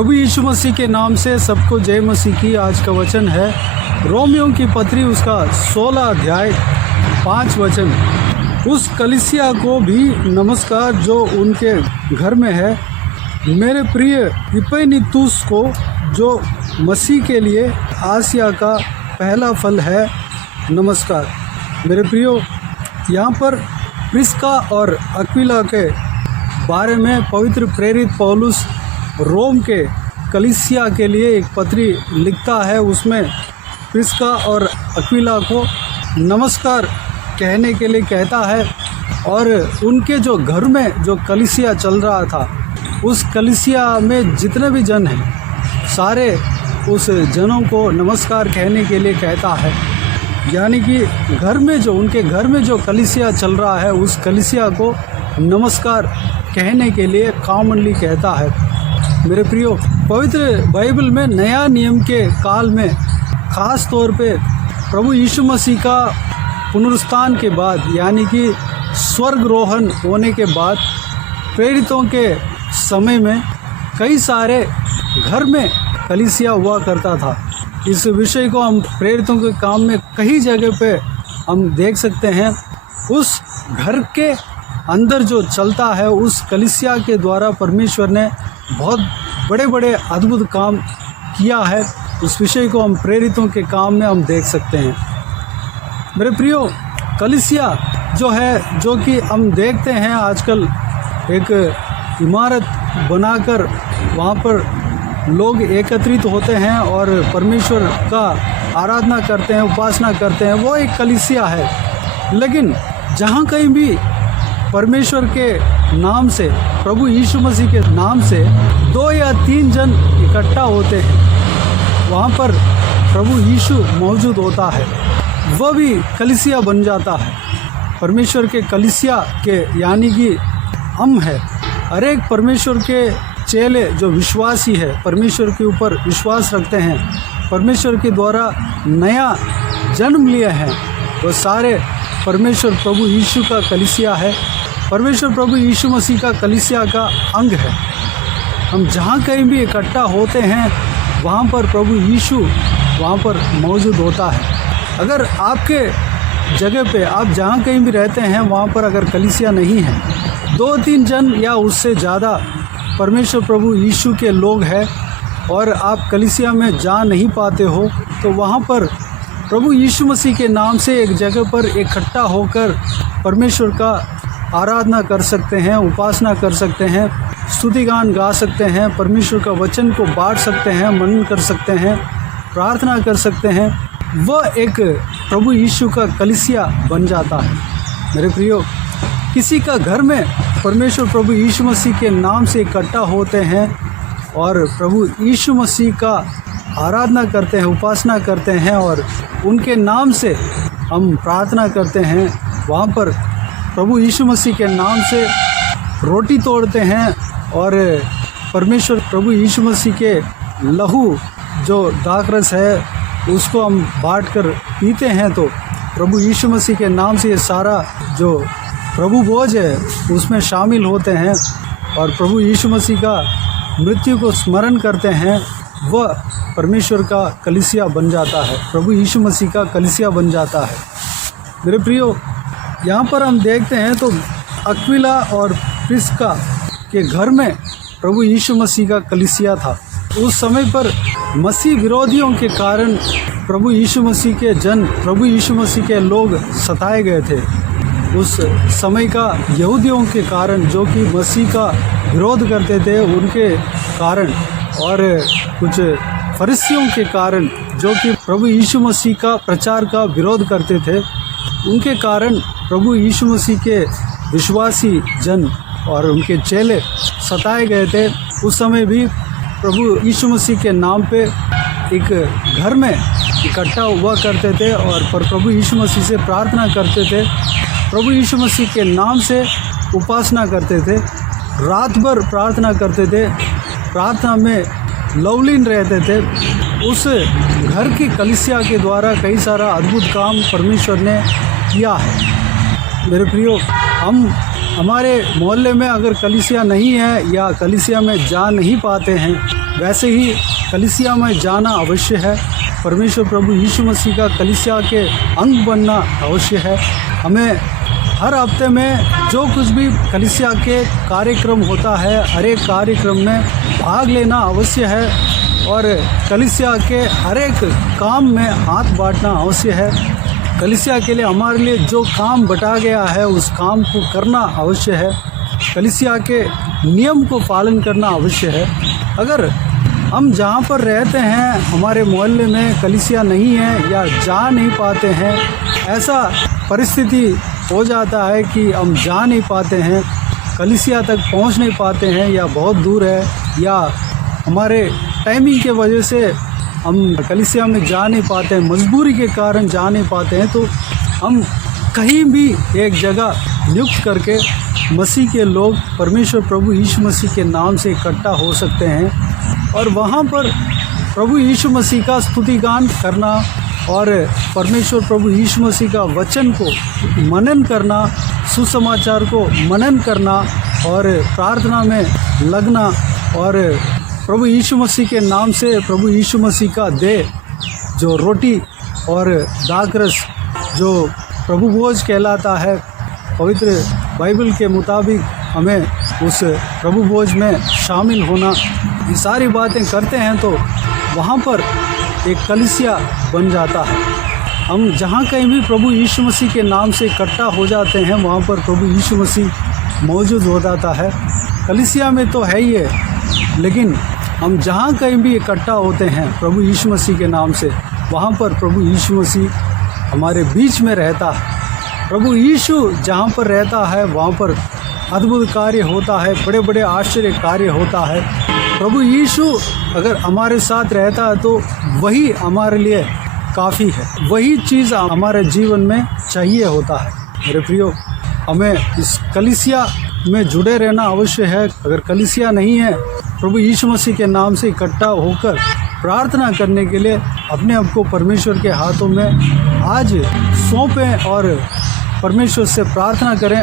प्रभु यीशु मसीह के नाम से सबको जय मसीह की। आज का वचन है रोमियों की पत्री उसका 16 अध्याय 5 वचन। उस कलीसिया को भी नमस्कार जो उनके घर में है। मेरे प्रिय इपेनितुस को जो मसीह के लिए आसिया का पहला फल है, नमस्कार। मेरे प्रियो, यहाँ पर प्रिस्का और अक्विला के बारे में पवित्र प्रेरित पौलुस रोम के कलीसिया के लिए एक पत्री लिखता है। उसमें प्रिस्का और अक्विला को नमस्कार कहने के लिए कहता है और उनके जो घर में जो कलीसिया चल रहा था, उस कलीसिया में जितने भी जन हैं, सारे उस जनों को नमस्कार कहने के लिए कहता है। यानी कि घर में जो उनके घर में जो कलीसिया चल रहा है, उस कलीसिया को नमस्कार कहने के लिए कॉमनली कहता है। मेरे प्रियो, पवित्र बाइबल में नया नियम के काल में ख़ास तौर पे प्रभु यीशु मसीह का पुनरुत्थान के बाद, यानी कि स्वर्गरोहण होने के बाद, प्रेरितों के समय में कई सारे घर में कलीसिया हुआ करता था। इस विषय को हम प्रेरितों के काम में कई जगह पे हम देख सकते हैं। उस घर के अंदर जो चलता है, उस कलीसिया के द्वारा परमेश्वर ने बहुत बड़े बड़े अद्भुत काम किया है। उस विषय को हम प्रेरितों के काम में हम देख सकते हैं। मेरे प्रियो, कलीसिया जो है, जो कि हम देखते हैं आजकल एक इमारत बनाकर वहाँ पर लोग एकत्रित होते हैं और परमेश्वर का आराधना करते हैं, उपासना करते हैं, वो एक कलीसिया है। लेकिन जहाँ कहीं भी परमेश्वर के नाम से, प्रभु यीशु मसीह के नाम से 2 या 3 जन इकट्ठा होते हैं, वहाँ पर प्रभु यीशु मौजूद होता है, वह भी कलीसिया बन जाता है। परमेश्वर के कलीसिया के यानी कि हम है। हर एक परमेश्वर के चेले जो विश्वासी है, परमेश्वर के ऊपर विश्वास रखते हैं, परमेश्वर के द्वारा नया जन्म लिए हैं, वो सारे परमेश्वर प्रभु यीशु का कलीसिया है। परमेश्वर प्रभु यीशु मसीह का कलीसिया का अंग है। हम जहाँ कहीं भी इकट्ठा होते हैं, वहाँ पर प्रभु यीशु वहाँ पर मौजूद होता है। अगर आपके जगह पे, आप जहाँ कहीं भी रहते हैं, वहाँ पर अगर कलीसिया नहीं है, 2-3 जन या उससे ज़्यादा परमेश्वर प्रभु यीशु के लोग हैं और आप कलीसिया में जा नहीं पाते हो, तो वहाँ पर प्रभु यीशु मसीह के नाम से एक जगह पर इकट्ठा होकर परमेश्वर का आराधना कर सकते हैं, उपासना कर सकते हैं, स्तुति गान गा सकते हैं, परमेश्वर का वचन को बांट सकते हैं, मनन कर सकते हैं, प्रार्थना कर सकते हैं। वह एक प्रभु यीशु का कलीसिया बन जाता है। मेरे प्रियो, किसी का घर में परमेश्वर प्रभु यीशु मसीह के नाम से इकट्ठा होते हैं और प्रभु यीशु मसीह का आराधना करते हैं, उपासना करते हैं और उनके नाम से हम प्रार्थना करते हैं। वहाँ पर प्रभु यीशु मसीह के नाम से रोटी तोड़ते हैं और परमेश्वर प्रभु यीशु मसीह के लहू जो दाखरस है, उसको हम बांट कर पीते हैं। तो प्रभु यीशु मसीह के नाम से ये सारा जो प्रभु भोज है, उसमें शामिल होते हैं और प्रभु यीशु मसीह का मृत्यु को स्मरण करते हैं। वह परमेश्वर का कलीसिया बन जाता है, प्रभु यीशु मसीह का कलीसिया बन जाता है। मेरे प्रियो, यहाँ पर हम देखते हैं तो अक्विला और प्रिस्का के घर में प्रभु यीशु मसीह का कलीसिया था। उस समय पर मसीह विरोधियों के कारण प्रभु यीशु मसीह के जन, प्रभु यीशु मसीह के लोग सताए गए थे। उस समय का यहूदियों के कारण, जो कि मसीह का विरोध करते थे, उनके कारण और कुछ फरीसियों के कारण, जो कि प्रभु यीशु मसीह का प्रचार का विरोध करते थे, उनके कारण प्रभु यीशु मसीह के विश्वासी जन और उनके चेले सताए गए थे। उस समय भी प्रभु यीशु मसीह के नाम पे एक घर में इकट्ठा हुआ करते थे और प्रभु यीशु मसीह से प्रार्थना करते थे, प्रभु यीशु मसीह के नाम से उपासना करते थे, रात भर प्रार्थना करते थे, प्रार्थना में लवलीन रहते थे। उस घर की कलीसिया के द्वारा कई सारा अद्भुत काम परमेश्वर ने किया है। मेरे प्रियो, हमारे मोहल्ले में अगर कलीसिया नहीं है या कलीसिया में जा नहीं पाते हैं, वैसे ही कलीसिया में जाना अवश्य है। परमेश्वर प्रभु यीशु मसीह का कलीसिया के अंग बनना अवश्य है। हमें हर हफ्ते में जो कुछ भी कलीसिया के कार्यक्रम होता है, हर एक कार्यक्रम में भाग लेना अवश्य है और कलीसिया के हर एक काम में हाथ बांटना अवश्य है। कलीसिया के लिए हमारे लिए जो काम बटा गया है उस काम को करना अवश्य है। कलीसिया के नियम को पालन करना अवश्य है। अगर हम जहाँ पर रहते हैं हमारे मोहल्ले में कलीसिया नहीं है या जा नहीं पाते हैं, ऐसा परिस्थिति हो जाता है कि हम जा नहीं पाते हैं, कलीसिया तक पहुँच नहीं पाते हैं या बहुत दूर है या हमारे टाइमिंग के वजह से हम कलीसिया में जा नहीं पाते हैं, मजबूरी के कारण जा नहीं पाते हैं, तो हम कहीं भी एक जगह नियुक्त करके मसीह के लोग परमेश्वर प्रभु यीशु मसीह के नाम से इकट्ठा हो सकते हैं और वहाँ पर प्रभु यीशु मसीह का स्तुतिगान करना और परमेश्वर प्रभु यीशु मसीह का वचन को मनन करना, सुसमाचार को मनन करना और प्रार्थना में लगना और प्रभु यीशु मसीह के नाम से प्रभु यीशु मसीह का देह जो रोटी और दाखरस जो प्रभु भोज कहलाता है, पवित्र बाइबल के मुताबिक हमें उस प्रभु भोज में शामिल होना, ये सारी बातें करते हैं तो वहाँ पर एक कलीसिया बन जाता है। हम जहाँ कहीं भी प्रभु यीशु मसीह के नाम से इकट्ठा हो जाते हैं वहाँ पर प्रभु यीशु मसीह मौजूद हो जाता है। कलीसिया में तो है ही है, लेकिन हम जहाँ कहीं भी इकट्ठा होते हैं प्रभु यीशु मसीह के नाम से, वहाँ पर प्रभु यीशु मसीह हमारे बीच में रहता है। प्रभु यीशु जहाँ पर रहता है वहाँ पर अद्भुत कार्य होता है, बड़े बड़े आश्चर्य कार्य होता है। प्रभु यीशु अगर हमारे साथ रहता है तो वही हमारे लिए काफ़ी है, वही चीज़ हमारे जीवन में चाहिए होता है। मेरे प्रियो, हमें इस कलीसिया में जुड़े रहना अवश्य है। अगर कलीसिया नहीं है, प्रभु यीशु मसीह के नाम से इकट्ठा होकर प्रार्थना करने के लिए अपने आप को परमेश्वर के हाथों में आज सौंपें और परमेश्वर से प्रार्थना करें।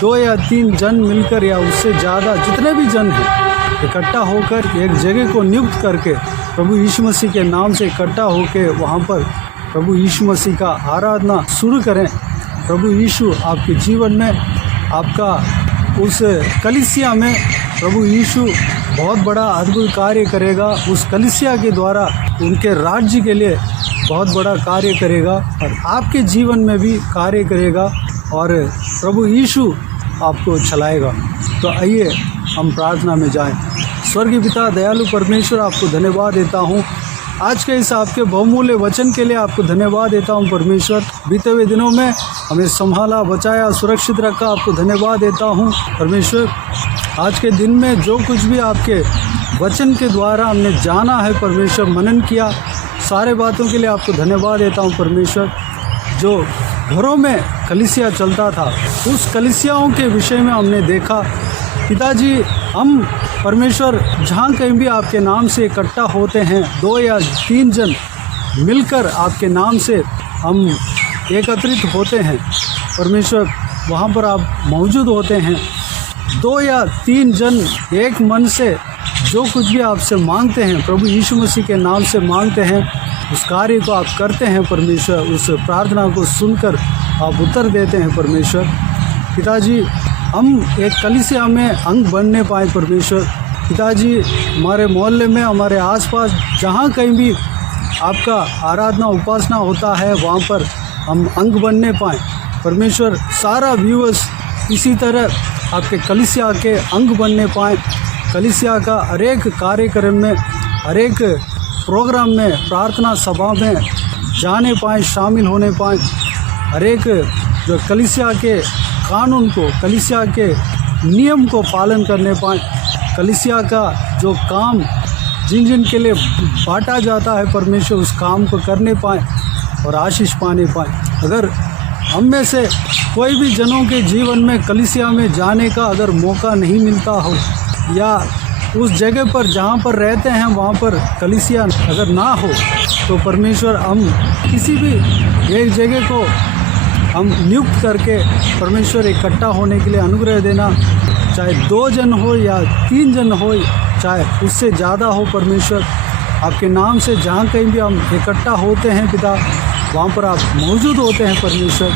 2 या 3 जन मिलकर या उससे ज़्यादा जितने भी जन हैं इकट्ठा होकर एक जगह को नियुक्त करके प्रभु यीशु मसीह के नाम से इकट्ठा होकर वहाँ पर प्रभु यीशु मसीह का आराधना शुरू करें। प्रभु यीशु आपके जीवन में, आपका उस कलीसिया में प्रभु यीशु बहुत बड़ा अद्भुत कार्य करेगा। उस कलीसिया के द्वारा उनके राज्य के लिए बहुत बड़ा कार्य करेगा और आपके जीवन में भी कार्य करेगा और प्रभु यीशु आपको चलाएगा। तो आइए हम प्रार्थना में जाएं। स्वर्गीय पिता दयालु परमेश्वर, आपको धन्यवाद देता हूँ आज के इस आपके बहुमूल्य वचन के लिए। आपको धन्यवाद देता हूँ परमेश्वर, बीते हुए दिनों में हमें संभाला, बचाया, सुरक्षित रखा। आपको धन्यवाद देता हूँ परमेश्वर। आज के दिन में जो कुछ भी आपके वचन के द्वारा हमने जाना है परमेश्वर, मनन किया, सारे बातों के लिए आपको धन्यवाद देता हूँ परमेश्वर। जो घरों में कलीसिया चलता था उस कलीसियाओं के विषय में हमने देखा पिताजी। हम परमेश्वर जहाँ कहीं भी आपके नाम से इकट्ठा होते हैं, 2 या 3 जन मिलकर आपके नाम से हम एकत्रित होते हैं परमेश्वर, वहाँ पर आप मौजूद होते हैं। 2 या 3 जन एक मन से जो कुछ भी आपसे मांगते हैं प्रभु यीशु मसीह के नाम से मांगते हैं, उस कार्य को आप करते हैं परमेश्वर। उस प्रार्थना को सुनकर आप उत्तर देते हैं परमेश्वर। पिताजी, हम एक कलीसिया में अंग बनने पाए परमेश्वर। पिताजी, हमारे मोहल्ले में, हमारे आसपास जहाँ कहीं भी आपका आराधना उपासना होता है वहाँ पर हम अंग बनने पाएँ परमेश्वर। सारा व्यूअर्स इसी तरह आपके कलीसिया के अंग बनने पाएँ। कलीसिया का हर एक कार्यक्रम में, हर एक प्रोग्राम में, प्रार्थना सभा में जाने पाएँ, शामिल होने पाएँ। हर एक जो कलीसिया के कानून को, कलीसिया के नियम को पालन करने पाएँ। कलीसिया का जो काम जिन जिन के लिए बांटा जाता है परमेश्वर, उस काम को करने पाएँ और आशीष पाने पाएँ। अगर हम में से कोई भी जनों के जीवन में कलीसिया में जाने का अगर मौका नहीं मिलता हो या उस जगह पर जहाँ पर रहते हैं वहाँ पर कलीसिया अगर ना हो, तो परमेश्वर हम किसी भी एक जगह को हम नियुक्त करके परमेश्वर इकट्ठा होने के लिए अनुग्रह देना। चाहे 2 जन हो या 3 जन हो, चाहे उससे ज़्यादा हो परमेश्वर। आपके नाम से जहाँ कहीं भी हम इकट्ठा होते हैं पिता, वहाँ पर आप मौजूद होते हैं परमेश्वर।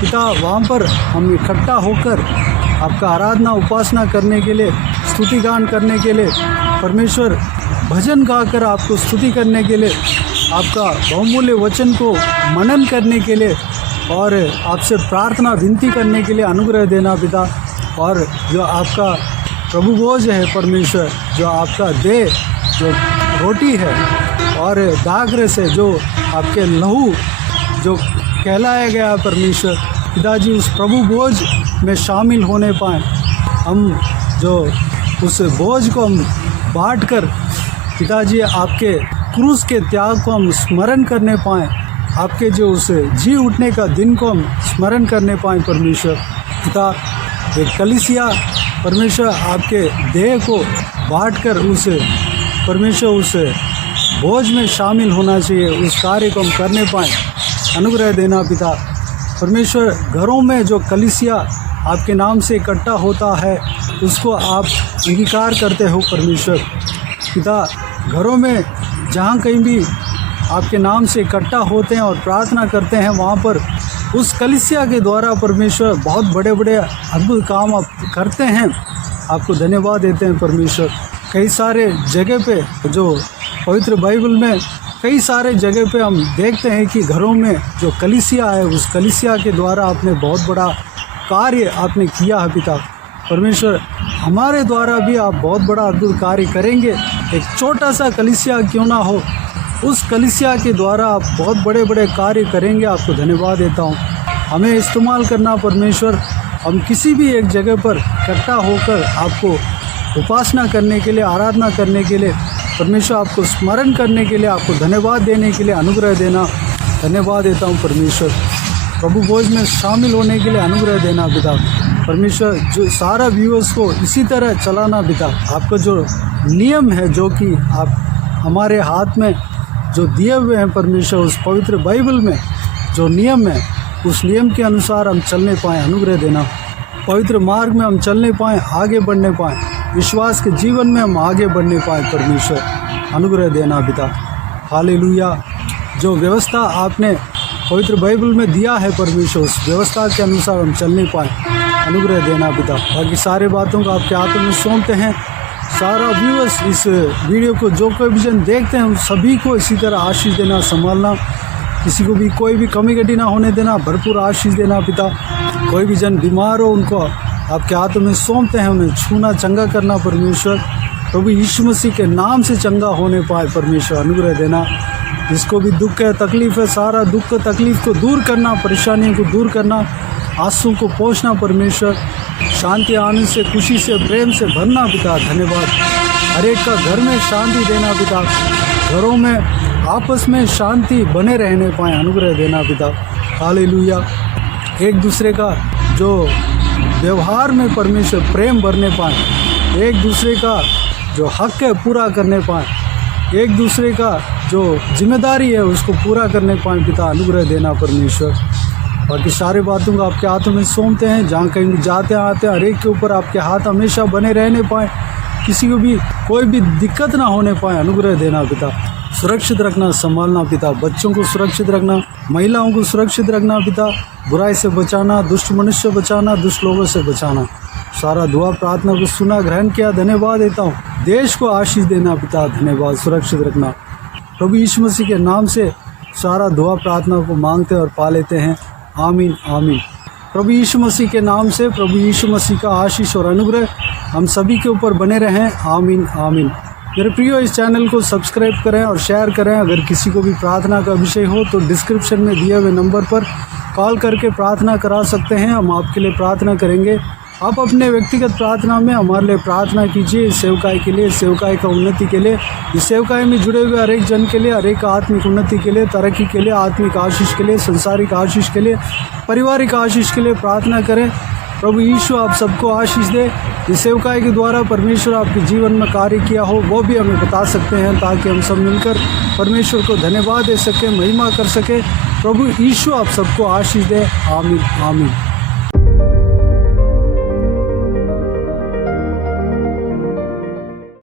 पिता, वहाँ पर हम इकट्ठा होकर आपका आराधना उपासना करने के लिए, स्तुति गान करने के लिए परमेश्वर, भजन गाकर आपको स्तुति करने के लिए, आपका बहुमूल्य वचन को मनन करने के लिए और आपसे प्रार्थना विनती करने के लिए अनुग्रह देना पिता। और जो आपका प्रभु भोज है परमेश्वर, जो आपका देह जो रोटी है और दागरे से जो आपके लहू जो कहलाया गया परमेश्वर पिताजी, उस प्रभु भोज में शामिल होने पाएँ हम, जो उस भोज को हम बाँट कर पिताजी आपके क्रूस के त्याग को हम स्मरण करने पाएँ, आपके जो उस जी उठने का दिन को हम स्मरण करने पाएँ परमेश्वर पिता। एक कलीसिया परमेश्वर आपके देह को बाँटकर उस परमेश्वर उस भोज में शामिल होना चाहिए, उस कार्य को हम करने पाएँ, अनुग्रह देना पिता परमेश्वर। घरों में जो कलीसिया आपके नाम से इकट्ठा होता है उसको आप अंगीकार करते हो परमेश्वर पिता। घरों में जहाँ कहीं भी आपके नाम से इकट्ठा होते हैं और प्रार्थना करते हैं, वहाँ पर उस कलीसिया के द्वारा परमेश्वर बहुत बड़े बड़े अद्भुत काम आप करते हैं। आपको धन्यवाद देते हैं परमेश्वर। कई सारे जगह पे जो पवित्र बाइबल में कई सारे जगह पे हम देखते हैं कि घरों में जो कलीसिया है, उस कलीसिया के द्वारा आपने बहुत बड़ा कार्य आपने किया है पिता परमेश्वर। हमारे द्वारा भी आप बहुत बड़ा अद्भुत कार्य करेंगे। एक छोटा सा कलीसिया क्यों ना हो, उस कलीसिया के द्वारा आप बहुत बड़े बड़े कार्य करेंगे। आपको धन्यवाद देता हूँ। हमें इस्तेमाल करना परमेश्वर। हम किसी भी एक जगह पर इकट्ठा होकर आपको उपासना करने के लिए, आराधना करने के लिए परमेश्वर, आपको स्मरण करने के लिए, आपको धन्यवाद देने के लिए अनुग्रह देना। धन्यवाद देता हूँ परमेश्वर। प्रभु भोज में शामिल होने के लिए अनुग्रह देना पिता परमेश्वर। जो सारा व्यूअर्स को इसी तरह चलाना पिता। आपका जो नियम है, जो कि आप हमारे हाथ में जो दिए हुए हैं परमेश्वर, उस पवित्र बाइबल में जो नियम है, उस नियम के अनुसार हम चलने पाएँ, अनुग्रह देना। पवित्र मार्ग में हम चलने पाएँ, आगे बढ़ने पाएँ, विश्वास के जीवन में हम आगे बढ़ने पाएँ परमेश्वर, अनुग्रह देना पिता। हालेलुया। जो व्यवस्था आपने पवित्र बाइबल में दिया है परमेश्वर, उस व्यवस्था के अनुसार हम चलने पाएँ, अनुग्रह देना पिता। बाकी सारे बातों को आपके हाथों में सौंपते हैं। सारा व्यूअर्स इस वीडियो को जो कोई भी जन देखते हैं, उन सभी को इसी तरह आशीष देना, संभालना, किसी को भी कोई भी कमी घटी ना होने देना, भरपूर आशीष देना पिता। कोई भी जन बीमार हो, उनको आपके हाथों में सौंपते हैं, उन्हें छूना, चंगा करना परमेश्वर। प्रभु यीशु मसीह के नाम से चंगा होने पाए परमेश्वर, अनुग्रह देना। जिसको भी दुख है, तकलीफ़ है, सारा दुख तकलीफ़ को दूर करना, परेशानियों को दूर करना, आंसू को पोंछना परमेश्वर। शांति, आनंद से, खुशी से, प्रेम से भरना पिता। धन्यवाद। हर एक का घर में शांति देना पिता। घरों में आपस में शांति बने रहने पाएँ, अनुग्रह देना पिता। हालेलुया। एक दूसरे का जो व्यवहार में परमेश्वर प्रेम भरने पाएँ, एक दूसरे का जो हक है पूरा करने पाएँ, एक दूसरे का जो जिम्मेदारी है उसको पूरा करने पाएँ पिता, अनुग्रह देना परमेश्वर। बाकी सारी बातों को आपके हाथों में सौंपते हैं। जहाँ कहीं भी जाते आते हर एक के ऊपर आपके हाथ हमेशा बने रहने पाएँ, किसी को भी कोई भी दिक्कत ना होने पाए, अनुग्रह देना पिता। सुरक्षित रखना, संभालना पिता। बच्चों को सुरक्षित रखना, महिलाओं को सुरक्षित रखना पिता। बुराई से बचाना, दुष्ट मनुष्य बचाना, दुष्ट लोगों से बचाना। सारा दुआ प्रार्थना को सुना, ग्रहण किया, धन्यवाद देता हूँ। देश को आशीष देना पिता, धन्यवाद। सुरक्षित रखना प्रभु यीशु मसीह के नाम से सारा दुआ प्रार्थना को मांगते और पा लेते हैं। आमीन, आमीन। प्रभु यीशु मसीह के नाम से प्रभु यीशु मसीह का आशीष और अनुग्रह हम सभी के ऊपर बने रहें। आमीन, आमीन। मेरे प्रियो, इस चैनल को सब्सक्राइब करें और शेयर करें। अगर किसी को भी प्रार्थना का विषय हो तो डिस्क्रिप्शन में दिए हुए नंबर पर कॉल करके प्रार्थना करा सकते हैं। हम आपके लिए प्रार्थना करेंगे। आप अपने व्यक्तिगत प्रार्थना में हमारे लिए प्रार्थना कीजिए, इस सेवकाई के लिए, सेवकाई का उन्नति के लिए, इस सेवकाई में जुड़े हुए हर एक जन के लिए, हर एक आत्मिक उन्नति के लिए, तरक्की के लिए, आत्मिक आशीष के लिए, संसारिक आशीष के लिए, पारिवारिक आशीष के लिए प्रार्थना करें। प्रभु यीशु आप सबको आशीष दे। इस सेवकाई के द्वारा परमेश्वर आपके जीवन में कार्य किया हो वो भी हमें बता सकते हैं, ताकि हम सब मिलकर परमेश्वर को धन्यवाद दे सकें, महिमा कर सकें। प्रभु यीशु आप सबको आशीष दे। आमीन, आमीन।